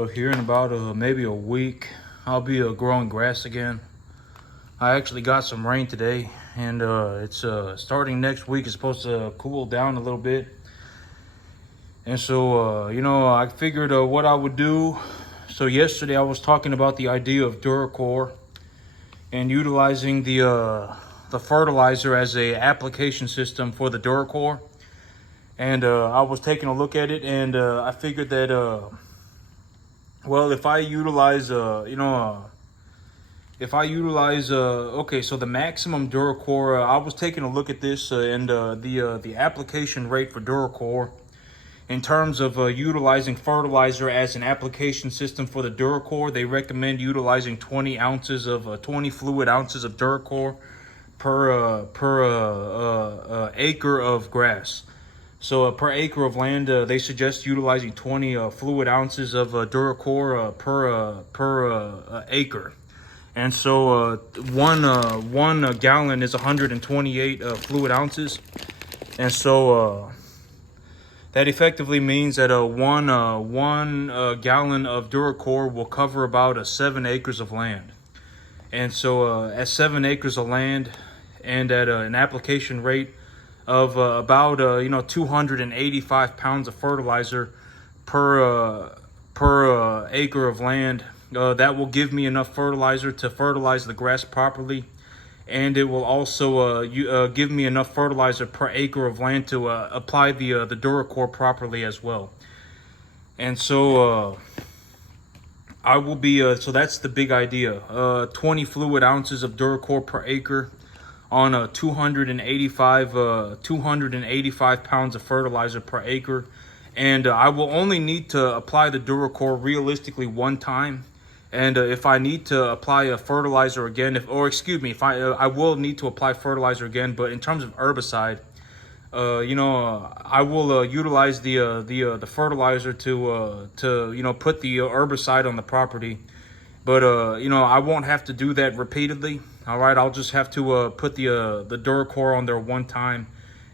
So here in about maybe a week, I'll be growing grass again. I actually got some rain today, and it's starting next week. It's supposed to cool down a little bit. And so, I figured what I would do. So yesterday I was talking about the idea of Duracore and utilizing the fertilizer as a application system for the Duracore. And I was taking a look at it, and I figured that, well, if I utilize, okay, so the maximum Duracore, I was taking a look at this and the application rate for Duracore in terms of utilizing fertilizer as an application system for the Duracore. They recommend utilizing 20 fluid ounces of Duracore per acre of grass. So per acre of land, they suggest utilizing 20 fluid ounces of Duracore per acre. And so one gallon is 128 fluid ounces. And so that effectively means that one gallon of Duracore will cover about 7 acres of land. And so at 7 acres of land and at an application rate of about 285 pounds of fertilizer per acre of land, that will give me enough fertilizer to fertilize the grass properly, and it will also give me enough fertilizer per acre of land to apply the Duracore properly as well. And so I will be so that's the big idea. 20 fluid ounces of Duracore per acre on 285 pounds of fertilizer per acre. And I will only need to apply the Duracore realistically one time. And if I need to apply a fertilizer again, I will need to apply fertilizer again. But in terms of herbicide, I will utilize the fertilizer to put the herbicide on the property. But I won't have to do that repeatedly. All right, I'll just have to put the Duracore on there one time,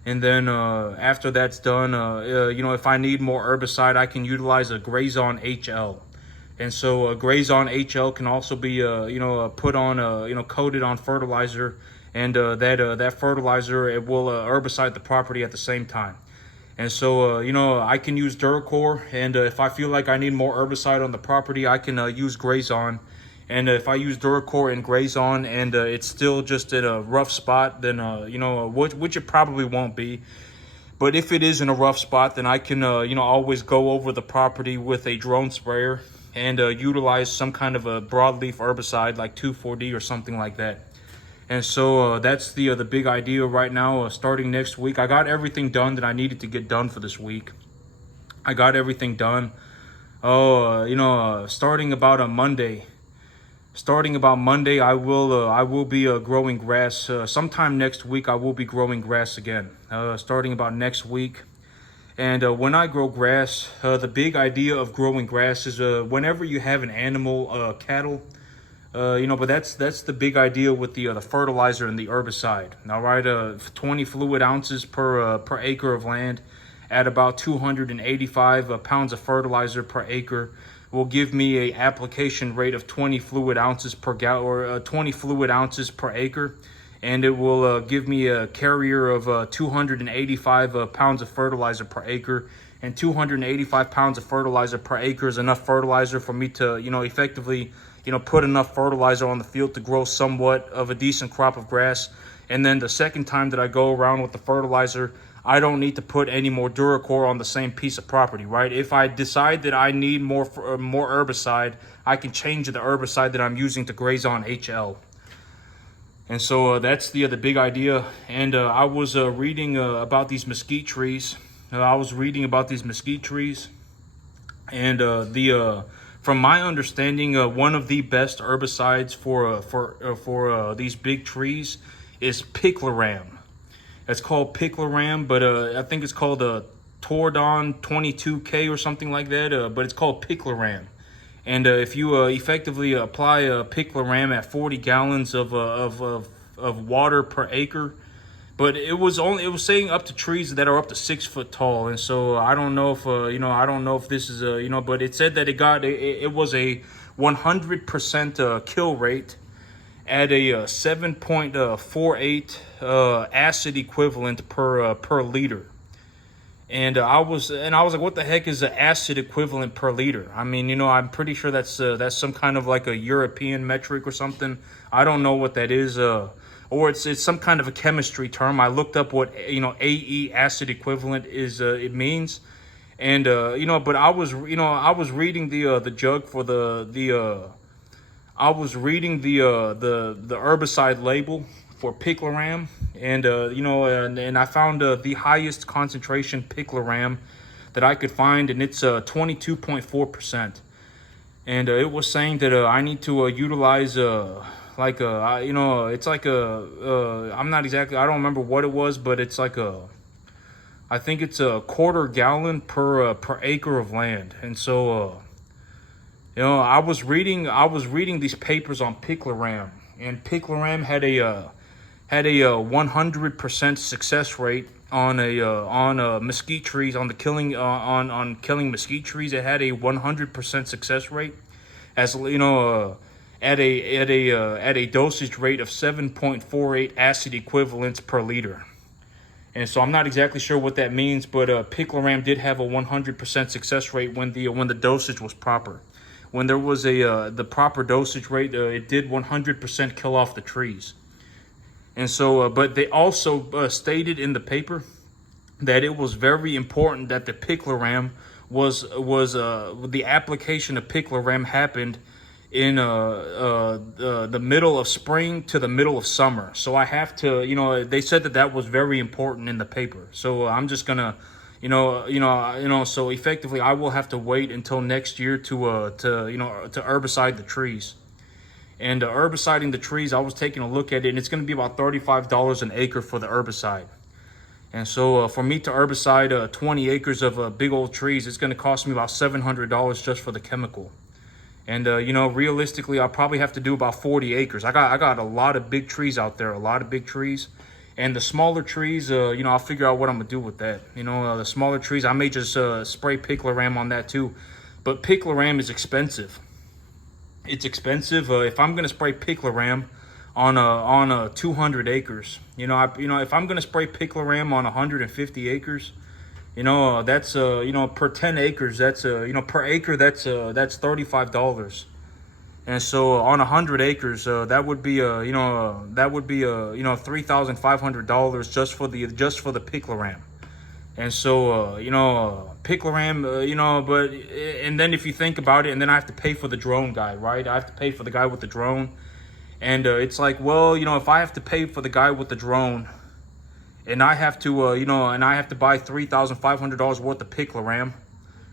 and then after that's done, if I need more herbicide, I can utilize a Grazon HL. And so Grazon HL can also be put on coated on fertilizer, and that fertilizer, it will herbicide the property at the same time. And so I can use Duracore, and if I feel like I need more herbicide on the property, I can use Grazon. And if I use Duracore and Grazon and it's still just at a rough spot, then which it probably won't be. But if it is in a rough spot, then I can always go over the property with a drone sprayer and utilize some kind of a broadleaf herbicide like 2,4-D or something like that. And so that's the big idea right now. Starting next week, I got everything done that I needed to get done for this week. I got everything done. Starting about Monday, I will be growing grass. Sometime next week, I will be growing grass again. Starting about next week. And when I grow grass, the big idea of growing grass is whenever you have an animal, cattle, but that's the big idea with the fertilizer and the herbicide. All right, 20 fluid ounces per acre of land at about 285 pounds of fertilizer per acre will give me a application rate of 20 fluid ounces per 20 fluid ounces per acre, and it will give me a carrier of 285 pounds of fertilizer per acre. And 285 pounds of fertilizer per acre is enough fertilizer for me to effectively put enough fertilizer on the field to grow somewhat of a decent crop of grass. And then the second time that I go around with the fertilizer, I don't need to put any more Duracore on the same piece of property, right? If I decide that I need more herbicide, I can change the herbicide that I'm using to Grazon HL. And so that's the big idea. And I was reading about these mesquite trees. And from my understanding, one of the best herbicides for these big trees is picloram. It's called picloram, but I think it's called Tordon 22K or something like that. But it's called picloram. And if you effectively apply picloram at 40 gallons of water per acre, but it was saying up to trees that are up to 6 foot tall. And so I don't know if I don't know if this is but it said that it was a 100% kill rate at a 7.48 acid equivalent per liter. And I was like, what the heck is the acid equivalent per liter? I mean, I'm pretty sure that's some kind of like a European metric or something. I don't know what that is, or it's some kind of a chemistry term. I looked up what AE, acid equivalent, is it means, and but I was reading the jug for I was reading the herbicide label for picloram, and and I found the highest concentration picloram that I could find, and it's 22.4%. And it was saying that I need to utilize it's like I'm not exactly, I don't remember what it was, but it's like I think it's a quarter gallon per acre of land. And so I was reading these papers on picloram, and picloram had a 100% success rate on mesquite trees, on killing mesquite trees. It had a 100% success rate, as at a dosage rate of 7.48 acid equivalents per liter. And so I'm not exactly sure what that means, but picloram did have a 100% success rate when the dosage was proper. When there was the proper dosage rate, it did 100% kill off the trees. And so, but they also stated in the paper that it was very important that the picloram was the application of picloram happened in the middle of spring to the middle of summer. So I have to, they said that was very important in the paper. So I'm just gonna, so effectively I will have to wait until next year to herbicide the trees. And herbiciding the trees, I was taking a look at it, and it's going to be about $35 an acre for the herbicide. And so for me to herbicide 20 acres of big old trees, it's going to cost me about $700 just for the chemical. And realistically, I'll probably have to do about 40 acres. I got a lot of big trees out there, a lot of big trees. And the smaller trees, I'll figure out what I'm going to do with that. The smaller trees, I may just spray picloram on that too. But picloram is expensive. It's expensive. If I'm gonna spray picloram on 200 acres, if I'm gonna spray picloram on 150 acres, that's per 10 acres, that's per acre, that's $35. And so on 100 acres, that would be $3,500 just for the picloram. And so, picloram, but, and then if you think about it, and then I have to pay for the drone guy, right? I have to pay for the guy with the drone. And it's like, well, if I have to pay for the guy with the drone, and I have to, and I have to buy $3,500 worth of picloram,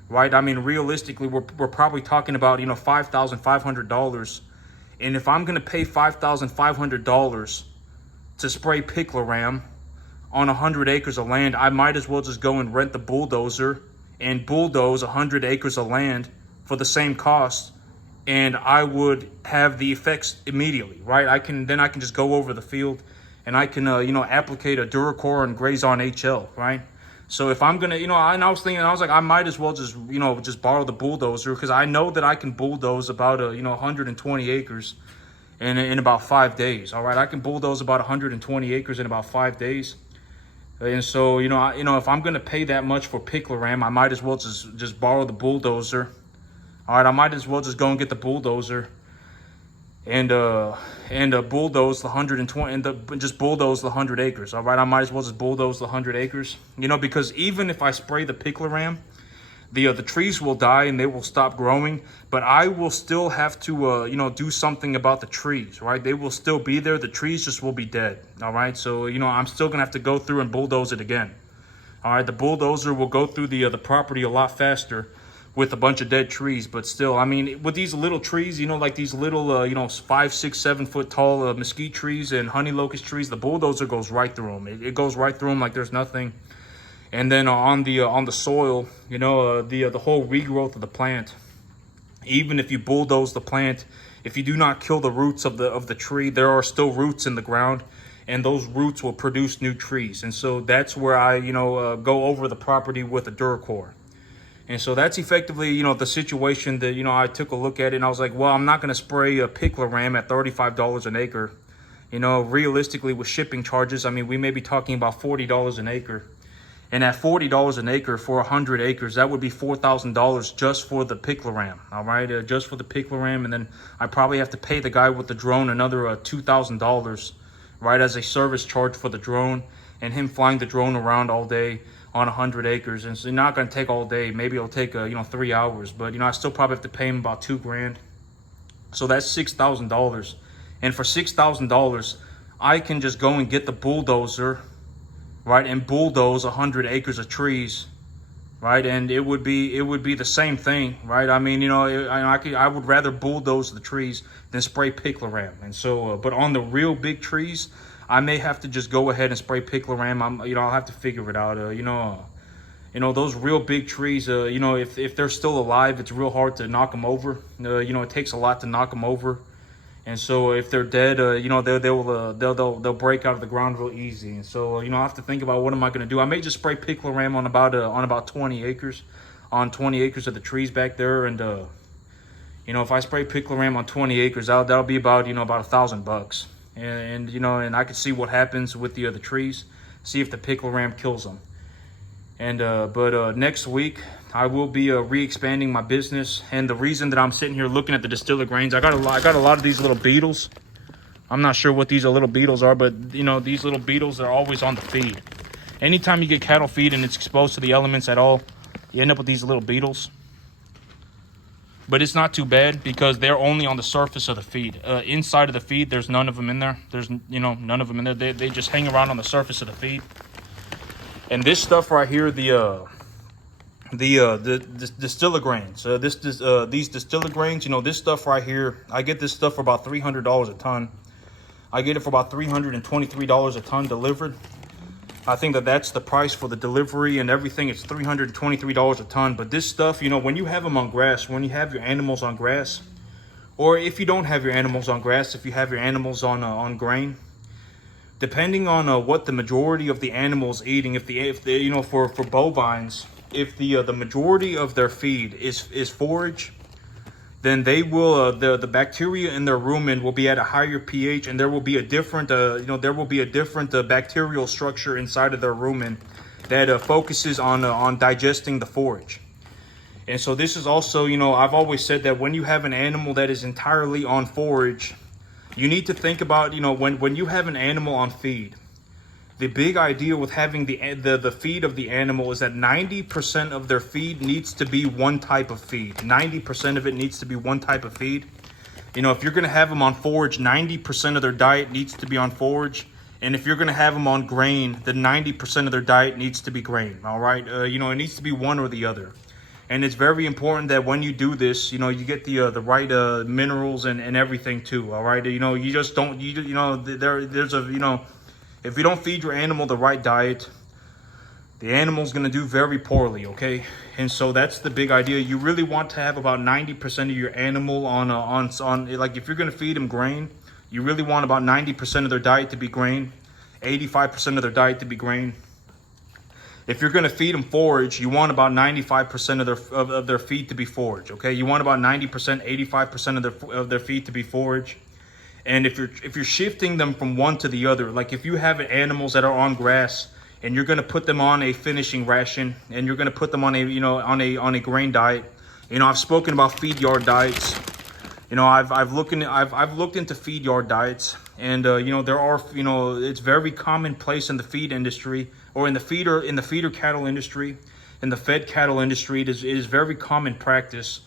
right? I mean, realistically, we're probably talking about, $5,500. And if I'm going to pay $5,500 to spray picloram on 100 acres of land, I might as well just go and rent the bulldozer and bulldoze 100 acres of land for the same cost, and I would have the effects immediately, right? I can just go over the field, and I can applicate a Duracor and graze on HL, right? So if I'm gonna, and I was like, I might as well just just borrow the bulldozer, because I know that I can bulldoze about 120 acres in about 5 days. All right, I can bulldoze about 120 acres in about 5 days. And so, if I'm going to pay that much for picloram, I might as well just borrow the bulldozer. All right, I might as well just go and get the bulldozer and bulldoze the 120 and just bulldoze the 100 acres. All right, I might as well just bulldoze the 100 acres. Because even if I spray the picloram, the trees will die and they will stop growing, but I will still have to do something about the trees, right? They will still be there. The trees just will be dead. All right, so I'm still gonna have to go through and bulldoze it again. All right, the bulldozer will go through the property a lot faster with a bunch of dead trees, but still, I mean, with these little trees, like these little 5, 6, 7 foot tall mesquite trees and honey locust trees, the bulldozer goes right through them. It goes right through them like there's nothing. And then on the soil, the whole regrowth of the plant, even if you bulldoze the plant, if you do not kill the roots of the tree, there are still roots in the ground, and those roots will produce new trees. And so that's where I, go over the property with a Duracore. And so that's effectively, the situation that, I took a look at it and I was like, well, I'm not going to spray a picloram at $35 an acre. Realistically with shipping charges, I mean, we may be talking about $40 an acre. And at $40 an acre for 100 acres, that would be $4,000 just for the picloram, all right? Just for the picloram, and then I probably have to pay the guy with the drone another $2,000, right, as a service charge for the drone, and him flying the drone around all day on 100 acres. And so it's not going to take all day. Maybe it'll take 3 hours, but I still probably have to pay him about $2,000. So that's $6,000. And for $6,000, I can just go and get the bulldozer, right, and bulldoze 100 acres of trees, right, and it would be the same thing, right? I mean, I would rather bulldoze the trees than spray picloram. And so, but on the real big trees, I may have to just go ahead and spray picloram. I'll have to figure it out. Those real big trees, if they're still alive, it's real hard to knock them over. It takes a lot to knock them over. And so if they're dead, they'll break out of the ground real easy. And so, I have to think about what am I going to do. I may just spray picloram on about 20 acres, on 20 acres of the trees back there. And, if I spray picloram on 20 acres, that'll be about $1,000. And I can see what happens with the trees, see if the picloram kills them. And, but next week, I will be re-expanding my business, and the reason that I'm sitting here looking at the distiller grains, I got a lot of these little beetles. I'm not sure what these little beetles are, but these little beetles are always on the feed. Anytime you get cattle feed and it's exposed to the elements at all, you end up with these little beetles. But it's not too bad because they're only on the surface of the feed. Inside of the feed, there's none of them in there. There's none of them in there. They just hang around on the surface of the feed. And this stuff right here, the distiller grains, these distiller grains, this stuff right here, I get this stuff for about $300 a ton. I get it for about $323 a ton delivered. I think that's the price for the delivery and everything. It's $323 a ton. But this stuff, when you have them on grass, when you have your animals on grass, or if you don't have your animals on grass, if you have your animals on grain, depending on what the majority of the animals eating, if they for bovines, if the majority of their feed is forage, then they will the bacteria in their rumen will be at a higher pH, and there will be a different bacterial structure inside of their rumen that focuses on digesting the forage. And so this is also, I've always said that when you have an animal that is entirely on forage, you need to think about, when you have an animal on feed, the big idea with having the feed of the animal is that 90% of their feed needs to be one type of feed. 90% of it needs to be one type of feed. If you're going to have them on forage, 90% of their diet needs to be on forage. And if you're going to have them on grain, then 90% of their diet needs to be grain. All right. It needs to be one or the other. And it's very important that when you do this, you get the right minerals and everything too. All right. You just don't, there's a, if you don't feed your animal the right diet, the animal's going to do very poorly, okay? And so that's the big idea. You really want to have about 90% of your animal on like if you're going to feed them grain, you really want about 90% of their diet to be grain, 85% of their diet to be grain. If you're going to feed them forage, you want about 95% of their feed to be forage, okay? You want about 90%, 85% of their feed to be forage. And if you're shifting them from one to the other, like if you have animals that are on grass and you're going to put them on a finishing ration and you're going to put them on a grain diet, I've spoken about feed yard diets. I've looked into feed yard diets, and there are it's very commonplace in the feed industry, or in the feeder cattle industry, in the fed cattle industry. It is very common practice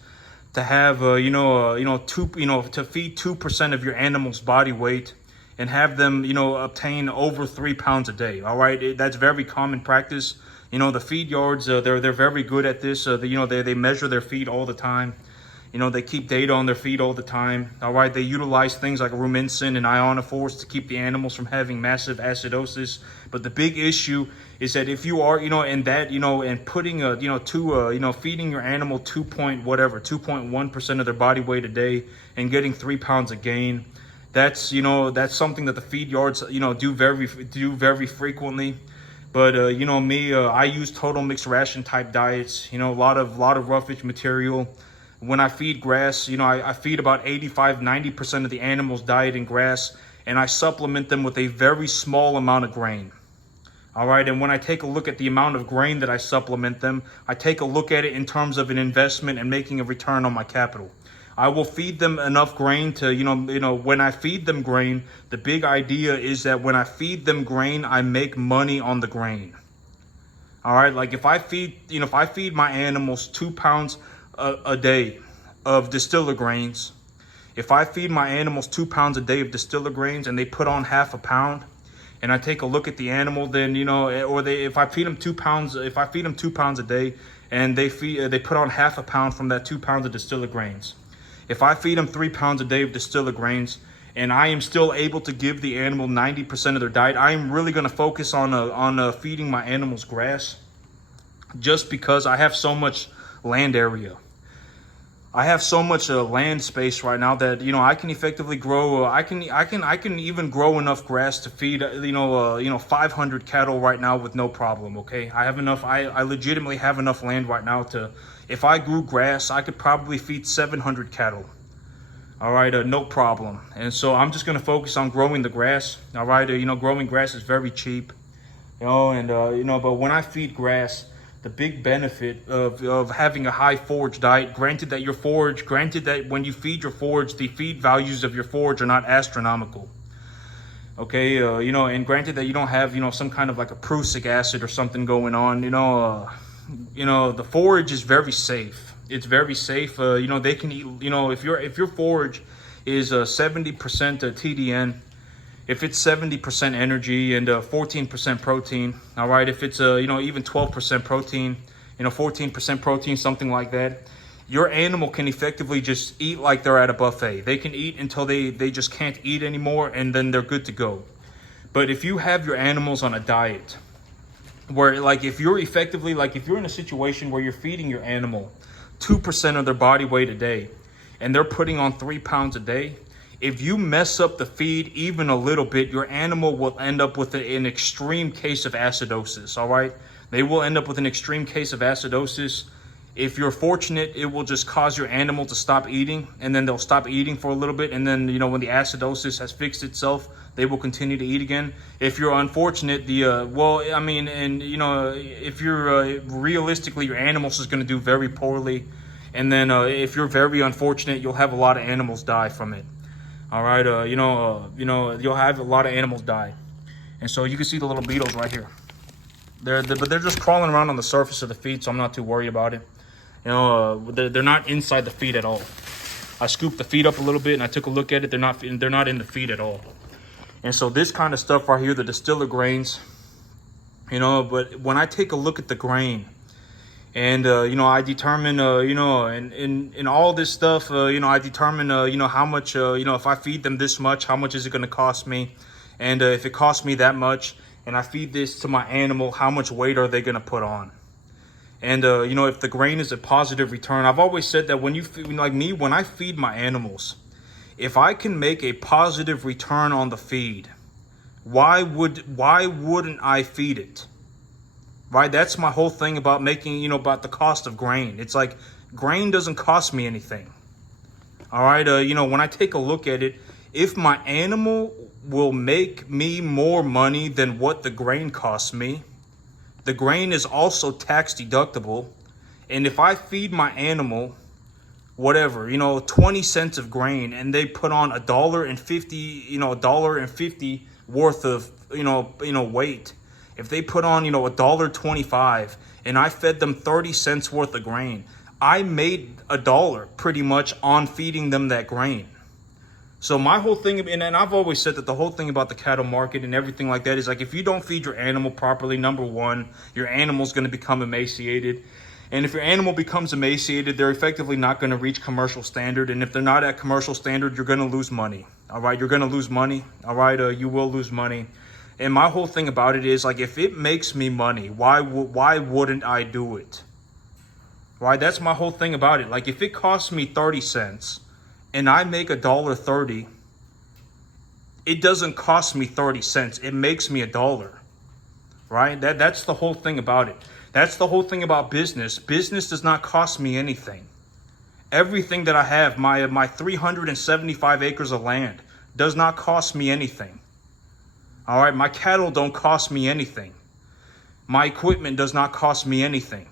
to have to feed 2% of your animal's body weight and have them obtain over 3 pounds a day. All right, that's very common practice. The feed yards, they're very good at this. They measure their feed all the time. They keep data on their feed all the time. All right, they utilize things like rumensin and ionophores to keep the animals from having massive acidosis. But the big issue is that if you are, and putting feeding your animal 2.1% of their body weight a day and getting 3 pounds of gain, That's, that's something that the feed yards, do very frequently. But me, I use total mixed ration type diets. A lot of roughage material. When I feed grass, I feed about 85-90% of the animal's diet in grass, and I supplement them with a very small amount of grain. All right, and when I take a look at the amount of grain that I supplement them, I take a look at it in terms of an investment and making a return on my capital. I will feed them enough grain to, when I feed them grain, the big idea is that when I feed them grain, I make money on the grain. All right, like if I feed my animals 2 pounds a day of distiller grains, if I feed my animals 2 pounds a day of distiller grains and they put on half a pound, and I take a look at the animal, then if I feed them 2 pounds, if I feed them 2 pounds a day, and they put on half a pound from that 2 pounds of distiller grains. If I feed them 3 pounds a day of distiller grains, and I am still able to give the animal 90% of their diet, I am really going to focus on feeding my animals grass, just because I have so much land area. I have so much land space right now that I can effectively grow. I can even grow enough grass to feed 500 cattle right now with no problem. Okay, I have enough. I legitimately have enough land right now to, if I grew grass, I could probably feed 700 cattle. All right, no problem. And so I'm just gonna focus on growing the grass. All right, growing grass is very cheap. But when I feed grass, the big benefit of having a high forage diet, granted that when you feed your forage, the feed values of your forage are not astronomical. Okay, and granted that you don't have, some kind of like a prussic acid or something going on, the forage is very safe. It's very safe. They can eat, if your forage is 70% TDN, if it's 70% energy and 14% protein, all right, if it's even 12% protein, 14% protein, something like that, your animal can effectively just eat like they're at a buffet. They can eat until they just can't eat anymore, and then they're good to go. But if you have your animals on a diet where, like, if you're in a situation where you're feeding your animal 2% of their body weight a day, and they're putting on 3 pounds a day, if you mess up the feed even a little bit, your animal will end up with an extreme case of acidosis, all right? They will end up with an extreme case of acidosis. If you're fortunate, it will just cause your animal to stop eating, and then they'll stop eating for a little bit, and then, when the acidosis has fixed itself, they will continue to eat again. If you're unfortunate, if you're realistically, your animals is going to do very poorly, and then if you're very unfortunate, you'll have a lot of animals die from it. All right, you'll have a lot of animals die. And so you can see the little beetles right here. But they're just crawling around on the surface of the feed, so I'm not too worried about it. They're not inside the feed at all. I scooped the feed up a little bit and I took a look at it. They're not in the feed at all. And so this kind of stuff right here, the distiller grains, but when I take a look at the grain, and I determine in all this stuff, I determine how much, if I feed them this much, how much is it going to cost me? And if it costs me that much and I feed this to my animal, how much weight are they going to put on? And if the grain is a positive return, I've always said that when I feed my animals, if I can make a positive return on the feed, why wouldn't I feed it? Right, that's my whole thing about making, about the cost of grain. It's like, grain doesn't cost me anything. All right, when I take a look at it, if my animal will make me more money than what the grain costs me, the grain is also tax deductible. And if I feed my animal, whatever, 20 cents of grain, and they put on $1.50 worth of, weight. If they put on, $1.25 and I fed them 30 cents worth of grain, I made $1 pretty much on feeding them that grain. So my whole thing, and I've always said that the whole thing about the cattle market and everything like that is like, if you don't feed your animal properly, number one, your animal's going to become emaciated. And if your animal becomes emaciated, they're effectively not going to reach commercial standard. And if they're not at commercial standard, you're going to lose money. All right, you're going to lose money. All right, you will lose money. And my whole thing about it is, like, if it makes me money, why wouldn't I do it? Right? That's my whole thing about it. Like, if it costs me 30 cents and I make $1.30, it doesn't cost me 30 cents. It makes me $1, right? That's the whole thing about it. That's the whole thing about business. Business does not cost me anything. Everything that I have, my 375 acres of land, does not cost me anything. All right, my cattle don't cost me anything. My equipment does not cost me anything.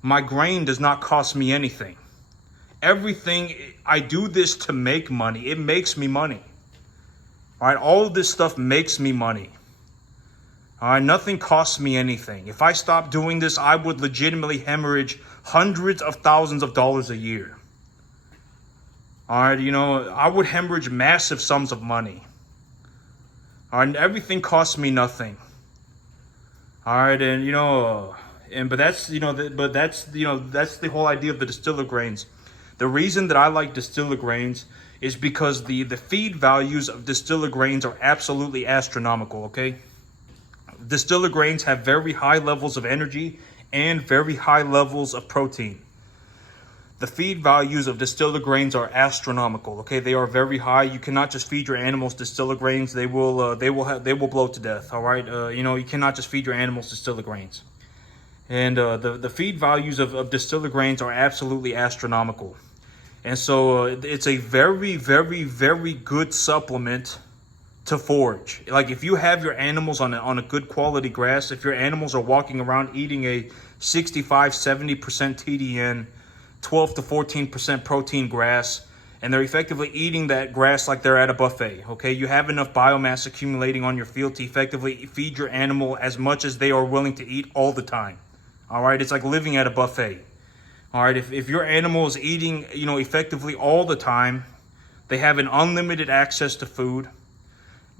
My grain does not cost me anything. Everything, I do this to make money. It makes me money. All right, all of this stuff makes me money. All right, nothing costs me anything. If I stopped doing this, I would legitimately hemorrhage hundreds of thousands of dollars a year. All right, I would hemorrhage massive sums of money. All right, everything costs me nothing. All right, and but that's that's the whole idea of the distiller grains. The reason that I like distiller grains is because the feed values of distiller grains are absolutely astronomical. Okay, distiller grains have very high levels of energy and very high levels of protein. The feed values of distiller grains are astronomical. Okay, they are very high. You cannot just feed your animals distiller grains; they will blow to death. All right, you cannot just feed your animals distiller grains. And the feed values of distiller grains are absolutely astronomical. And so it's a very, very, very good supplement to forage. Like if you have your animals on a good quality grass, if your animals are walking around eating a 65-70% TDN, 12 to 14% protein grass, and they're effectively eating that grass like they're at a buffet, okay? You have enough biomass accumulating on your field to effectively feed your animal as much as they are willing to eat all the time, all right? It's like living at a buffet, all right? If your animal is eating, effectively all the time, they have an unlimited access to food,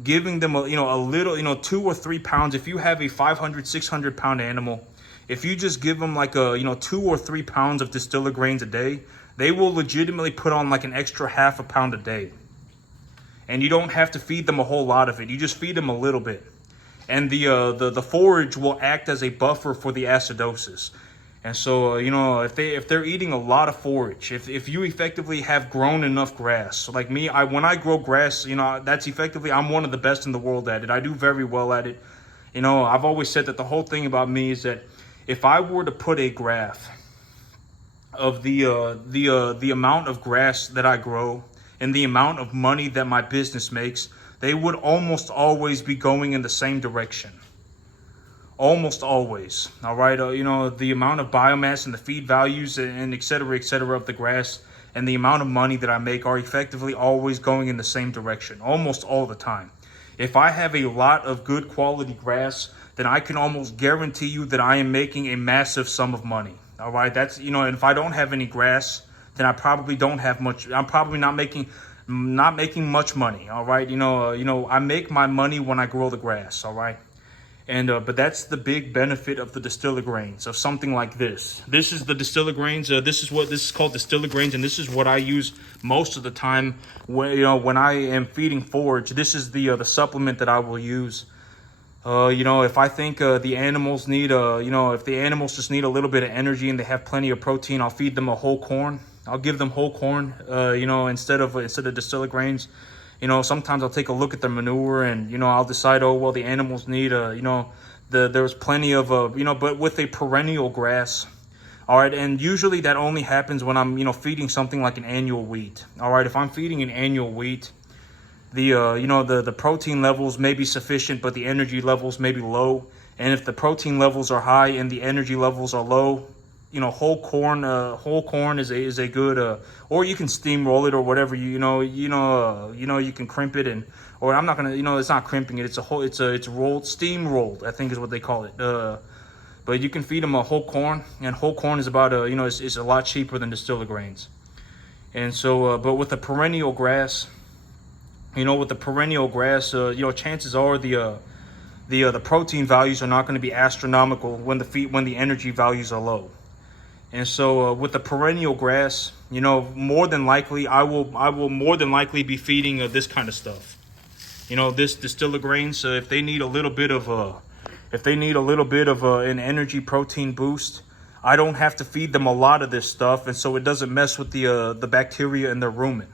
giving them a little, 2 or 3 pounds. If you have a 500, 600 pound animal, if you just give them like 2 or 3 pounds of distiller grains a day, they will legitimately put on like an extra half a pound a day. And you don't have to feed them a whole lot of it. You just feed them a little bit. And the forage will act as a buffer for the acidosis. And so, if they're eating a lot of forage, if you effectively have grown enough grass, so like me, when I grow grass, that's effectively, I'm one of the best in the world at it. I do very well at it. I've always said that the whole thing about me is that if I were to put a graph of the amount of grass that I grow and the amount of money that my business makes, they would almost always be going in the same direction. Almost always. All right. The amount of biomass and the feed values and et cetera of the grass and the amount of money that I make are effectively always going in the same direction, almost all the time. If I have a lot of good quality grass, then I can almost guarantee you that I am making a massive sum of money. All right. That's, and if I don't have any grass, then I probably don't have much. I'm probably not making much money. All right. I make my money when I grow the grass. All right. And but that's the big benefit of the distiller grains, of something like this. This is the distiller grains. This is called distiller grains, and this is what I use most of the time when I am feeding forage. This is the supplement that I will use. If I think the animals need if the animals just need a little bit of energy and they have plenty of protein, I'll feed them a whole corn. I'll give them whole corn. Instead of distiller grains. Sometimes I'll take a look at their manure and, I'll decide, the animals need, there's plenty of, but with a perennial grass. All right. And usually that only happens when I'm, feeding something like an annual wheat. All right. If I'm feeding an annual wheat, the protein levels may be sufficient, but the energy levels may be low. And if the protein levels are high and the energy levels are low, whole corn is a good, or you can steamroll it or whatever, you can crimp it or I'm not gonna, it's not crimping it. It's rolled, steam rolled, I think is what they call it. But you can feed them a whole corn, and whole corn is about, it's a lot cheaper than distiller grains. And so, but with the perennial grass, chances are the protein values are not going to be astronomical when the energy values are low. And so with the perennial grass, more than likely I will more than likely be feeding this kind of stuff. This distiller grains. So if they need a little bit of an energy protein boost, I don't have to feed them a lot of this stuff, and so it doesn't mess with the bacteria in their rumen.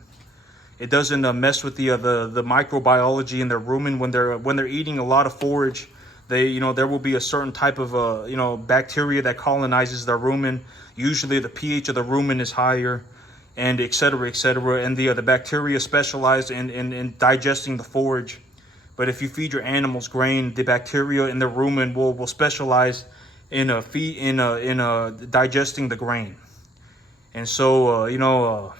It doesn't mess with the microbiology in their rumen when they're eating a lot of forage. There will be a certain type of bacteria that colonizes their rumen. Usually the pH of the rumen is higher, and et cetera, et cetera. And the bacteria specialize in digesting the forage. But if you feed your animals grain, the bacteria in the rumen will specialize in digesting the grain. And so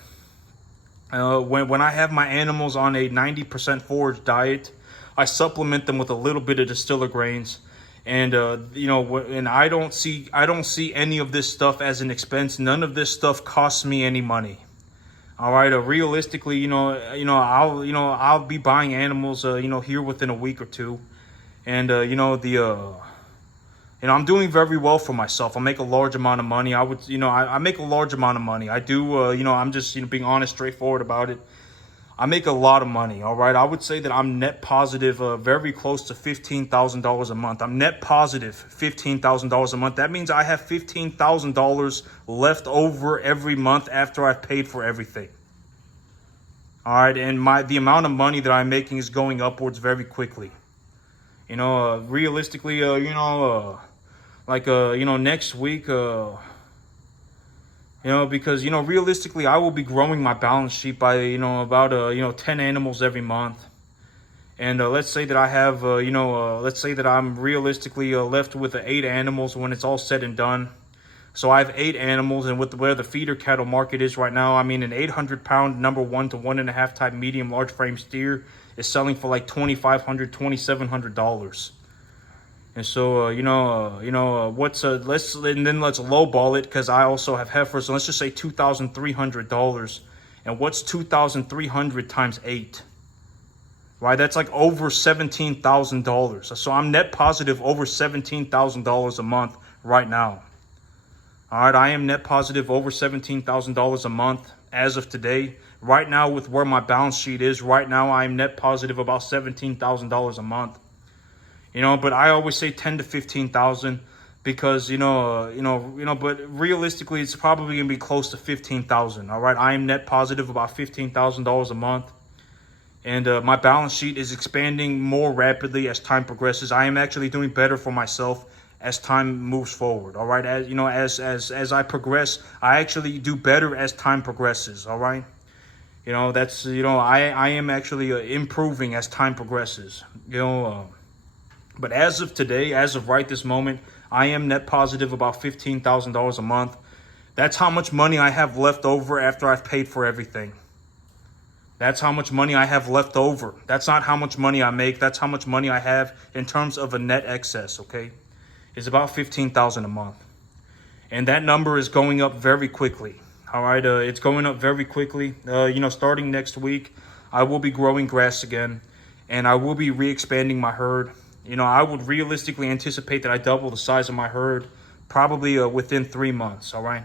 when I have my animals on a 90% forage diet, I supplement them with a little bit of distiller grains, and and I don't see any of this stuff as an expense. None of this stuff costs me any money. All right, realistically, I'll be buying animals, here within a week or two, and I'm doing very well for myself. I make a large amount of money. I make a large amount of money. I do, I'm just being honest, straightforward about it. I make a lot of money. All right, I would say that I'm net positive, very close to $15,000 a month. I'm net positive $15,000 a month. That means I have $15,000 left over every month after I've paid for everything. All right, and the amount of money that I'm making is going upwards very quickly. Realistically, next week, because realistically, I will be growing my balance sheet by about 10 animals every month. And let's say that I have let's say that I'm realistically left with 8 animals when it's all said and done. So I have 8 animals, and with where the feeder cattle market is right now, I mean, an 800-pound number 1 to 1.5 type medium large frame steer is selling for like $2,500, $2,700. And so let's lowball it, because I also have heifers. So let's just say $2,300. And what's $2,300 times 8? Right, that's like over $17,000. So I'm net positive over $17,000 a month right now. All right, I am net positive over $17,000 a month as of today. Right now, with where my balance sheet is, right now I'm net positive about $17,000 a month. But I always say 10 to 15,000 because but realistically, it's probably gonna be close to 15,000. All right, I am net positive about $15,000 a month, and my balance sheet is expanding more rapidly as time progresses. I am actually doing better for myself as time moves forward. All right, as I progress, I actually do better as time progresses. All right, that's I am actually improving as time progresses. But as of today, as of right this moment, I am net positive about $15,000 a month. That's how much money I have left over after I've paid for everything. That's how much money I have left over. That's not how much money I make. That's how much money I have in terms of a net excess, okay? It's about $15,000 a month. And that number is going up very quickly. All right, it's going up very quickly. Starting next week, I will be growing grass again, and I will be re-expanding my herd. I would realistically anticipate that I double the size of my herd probably within 3 months, all right?